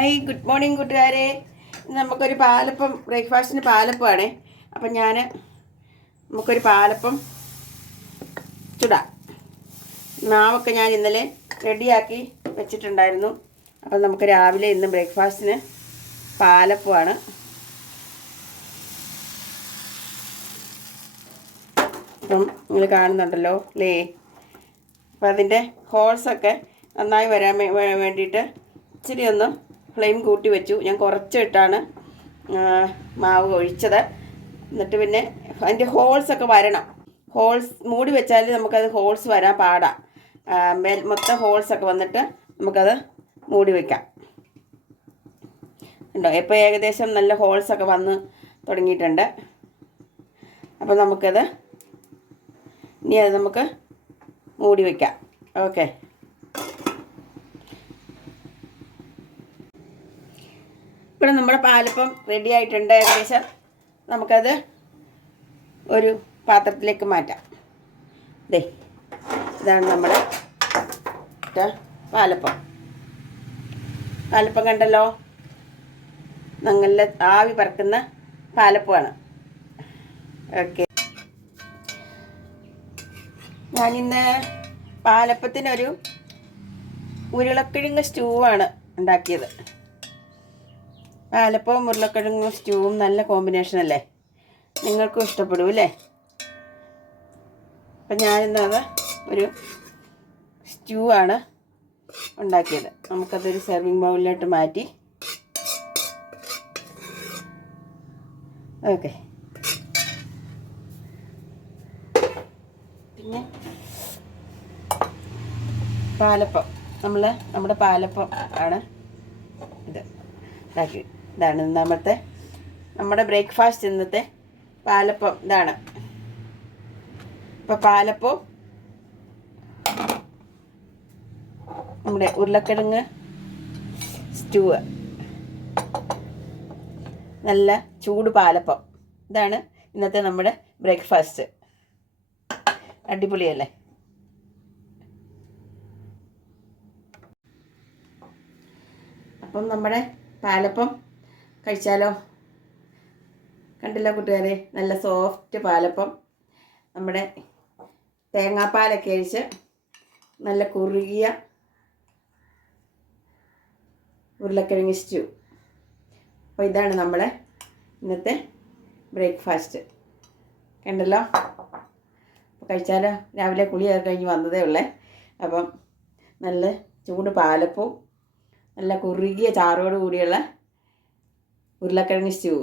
Hi good morning കൂട്ടുകാരെ. നമുക്കൊരു പാലപ്പം ബ്രേക്ക്ഫാസ്റ്റിന് പാലപ്പമാണ്. അപ്പം ഞാൻ നമുക്കൊരു പാലപ്പം ചുടാം. മാവൊക്കെ ഞാൻ ഇന്നലെ റെഡിയാക്കി വെച്ചിട്ടുണ്ടായിരുന്നു. അപ്പം നമുക്ക് രാവിലെ ഇന്ന് ബ്രേക്ക്ഫാസ്റ്റിന് പാലപ്പമാണ്. അപ്പം നിങ്ങൾ കാണുന്നുണ്ടല്ലോ അല്ലേ? അപ്പം അതിന്റെ ഹോൾസൊക്കെ നന്നായി വരാൻ വേണ്ടിയിട്ട് ഇച്ചിരി ഒന്ന് ഫ്ലെയിം കൂട്ടി വെച്ചു. ഞാൻ കുറച്ചിട്ടാണ് മാവ് ഒഴിച്ചത്. എന്നിട്ട് പിന്നെ അതിന്റെ ഹോൾസൊക്കെ വരണം. ഹോൾസ് മൂടി വെച്ചാൽ നമുക്കത് ഹോൾസ് വരാൻ പാടാം. മേൽ മൊത്തം ഹോൾസൊക്കെ വന്നിട്ട് നമുക്കത് മൂടി വയ്ക്കാം ഉണ്ടോ ഇപ്പോൾ ഏകദേശം നല്ല ഹോൾസൊക്കെ വന്ന് തുടങ്ങിയിട്ടുണ്ട്. അപ്പോൾ നമുക്കത് ഇനി അത് നമുക്ക് മൂടി വയ്ക്കാം ഓക്കെ. ഇവിടെ നമ്മുടെ പാലപ്പം റെഡി ആയിട്ടുണ്ട് ഏകദേശം. നമുക്കത് ഒരു പാത്രത്തിലേക്ക് മാറ്റാം. ദേ ഇതാണ് നമ്മുടെ പാലപ്പം. പാലപ്പം കണ്ടല്ലോ? നല്ല ആവി പറക്കുന്ന പാലപ്പമാണ്. ഓക്കെ. ഞാനിന്ന് പാലപ്പത്തിനൊരു ഉരുളക്കിഴങ്ങ് സ്റ്റൂവാണ് ഉണ്ടാക്കിയത്. പാലപ്പവും ഉരുളക്കിഴങ്ങും സ്റ്റൂവും നല്ല കോമ്പിനേഷൻ അല്ലേ? നിങ്ങൾക്കും ഇഷ്ടപ്പെടും അല്ലേ? അപ്പം ഞാനിന്നത് ഒരു സ്റ്റൂ ആണ് ഉണ്ടാക്കിയത്. നമുക്കതൊരു സെർവിങ് ബൗളിലോട്ട് മാറ്റി. ഓക്കെ പിന്നെ? പാലപ്പം. നമ്മൾ നമ്മുടെ പാലപ്പം ആണ് ഇത്. ഇതാക്കി. ഇതാണ് ഇന്നത്തെ നമ്മുടെ ബ്രേക്ക്ഫാസ്റ്റ് ഇന്നത്തെ പാലപ്പം ഇതാണ്. ഇപ്പം പാലപ്പം നമ്മുടെ ഉരുളക്കിഴങ്ങ് സ്റ്റൂവ് നല്ല ചൂട് പാലപ്പം. ഇതാണ് ഇന്നത്തെ നമ്മുടെ ബ്രേക്ക്ഫാസ്റ്റ്. അടിപൊളിയല്ലേ? അപ്പം നമ്മുടെ പാലപ്പം കഴിച്ചാലോ? കണ്ടില്ല കൂട്ടുകാരെ? നല്ല സോഫ്റ്റ് പാലപ്പം. നമ്മുടെ തേങ്ങാപ്പാലൊക്കെ അഴിച്ച് നല്ല കുറുകിയ ഉരുളക്കിഴങ്ങ് സ്റ്റൂ അപ്പോൾ ഇതാണ് നമ്മുടെ ഇന്നത്തെ ബ്രേക്ക്ഫാസ്റ്റ് കണ്ടല്ലോ? അപ്പോൾ കഴിച്ചാലോ? രാവിലെ കുളിയൊക്കെ കഴിഞ്ഞ് വന്നതേ ഉള്ളേ. അപ്പം നല്ല ചൂട് പാലപ്പവും നല്ല കുറുകിയ ചാറോട് കൂടിയുള്ള ഉരുളക്കിഴങ്ങ് സ്റ്റ്യൂ